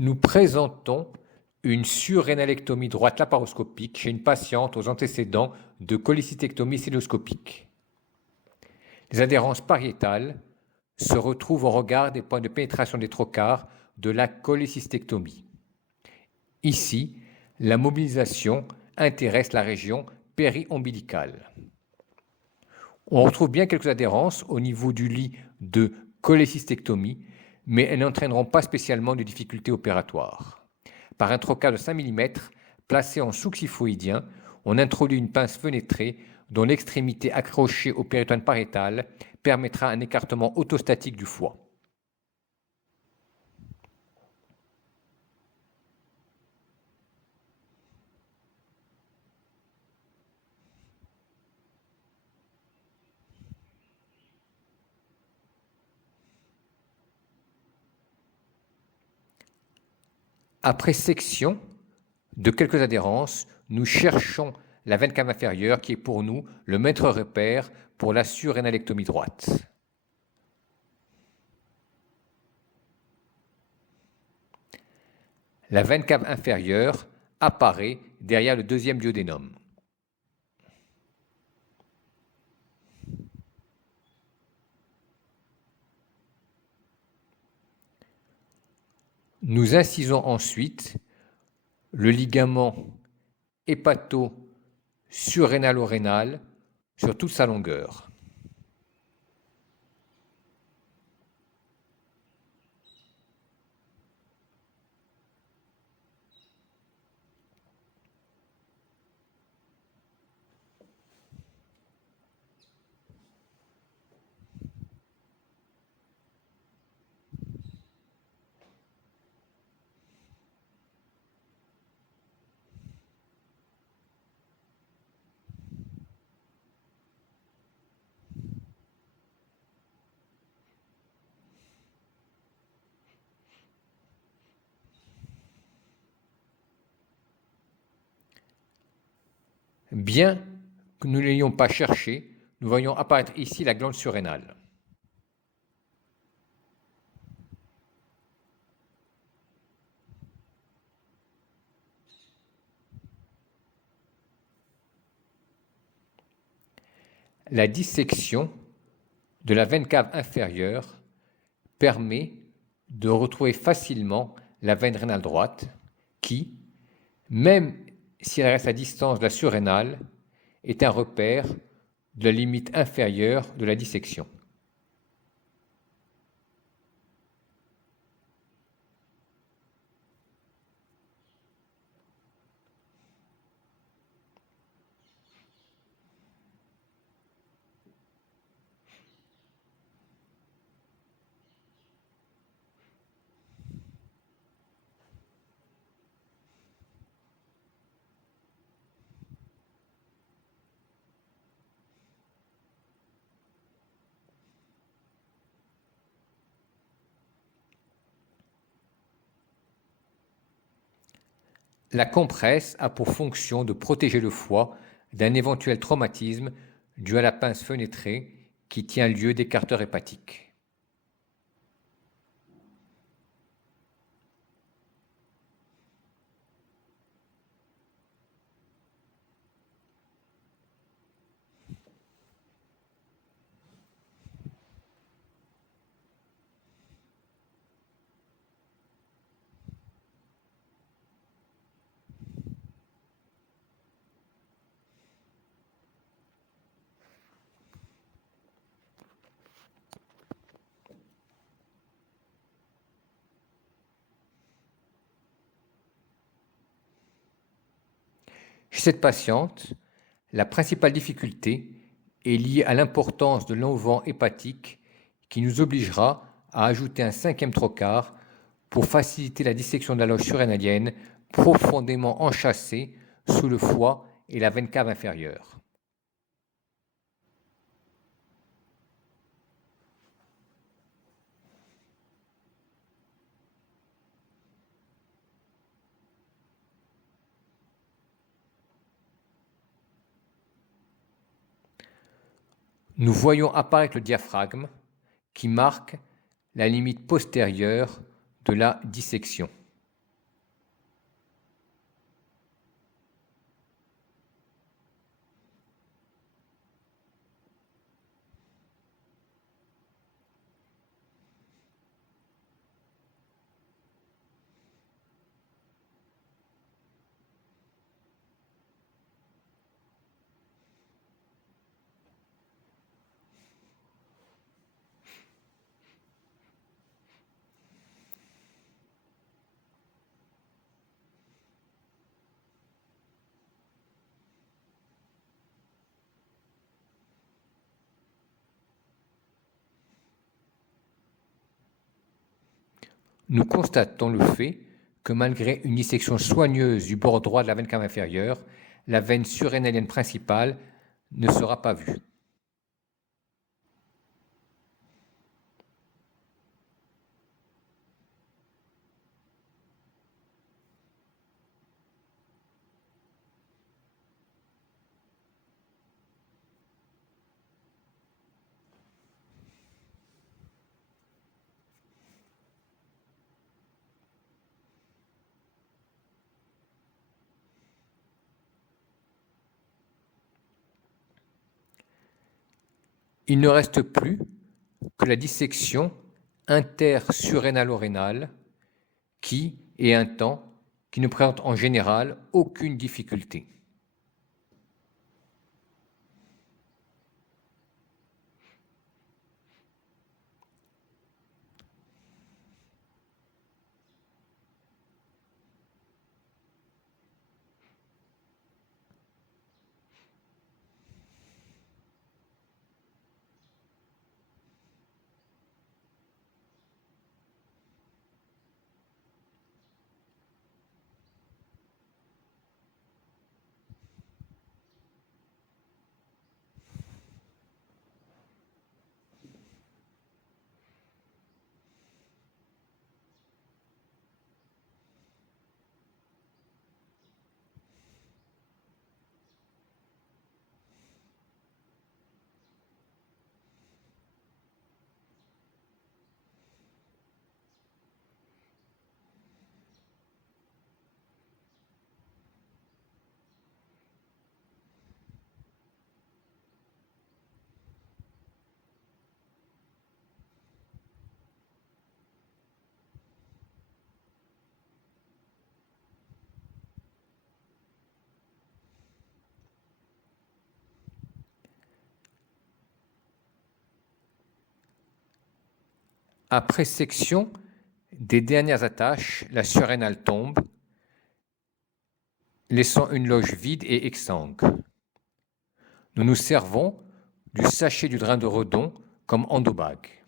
Nous présentons une surrénalectomie droite laparoscopique chez une patiente aux antécédents de cholécystectomie célioscopique. Les adhérences pariétales se retrouvent au regard des points de pénétration des trocars de la cholécystectomie. Ici, la mobilisation intéresse la région péri-ombilicale. On retrouve bien quelques adhérences au niveau du lit de cholécystectomie, mais elles n'entraîneront pas spécialement de difficultés opératoires. Par un trocar de 5 mm placé en sous-xyphoïdien, on introduit une pince fenêtrée dont l'extrémité accrochée au péritoine pariétal permettra un écartement autostatique du foie. Après section de quelques adhérences, nous cherchons la veine cave inférieure qui est pour nous le maître repère pour la surrénalectomie droite. La veine cave inférieure apparaît derrière le deuxième duodénum. Nous incisons ensuite le ligament hépato-surrénalo-rénal sur toute sa longueur. Bien que nous ne l'ayons pas cherché, nous voyons apparaître ici la glande surrénale. La dissection de la veine cave inférieure permet de retrouver facilement la veine rénale droite qui, même si elle reste à distance de la surrénale, est un repère de la limite inférieure de la dissection. La compresse a pour fonction de protéger le foie d'un éventuel traumatisme dû à la pince fenêtrée qui tient lieu d'écarteur hépatique. Chez cette patiente, la principale difficulté est liée à l'importance de l'auvent hépatique qui nous obligera à ajouter un 5e trocar pour faciliter la dissection de la loge surrénalienne profondément enchâssée sous le foie et la veine cave inférieure. Nous voyons apparaître le diaphragme qui marque la limite postérieure de la dissection. nous constatons le fait que malgré une dissection soigneuse du bord droit de la veine cave inférieure, la veine surrénalienne principale ne sera pas vue. Il ne reste plus que la dissection intersurrénalo-rénale qui est un temps qui ne présente en général aucune difficulté. Après section des dernières attaches, la surrénale tombe, laissant une loge vide et exsangue. Nous nous servons du sachet du drain de Redon comme endobague.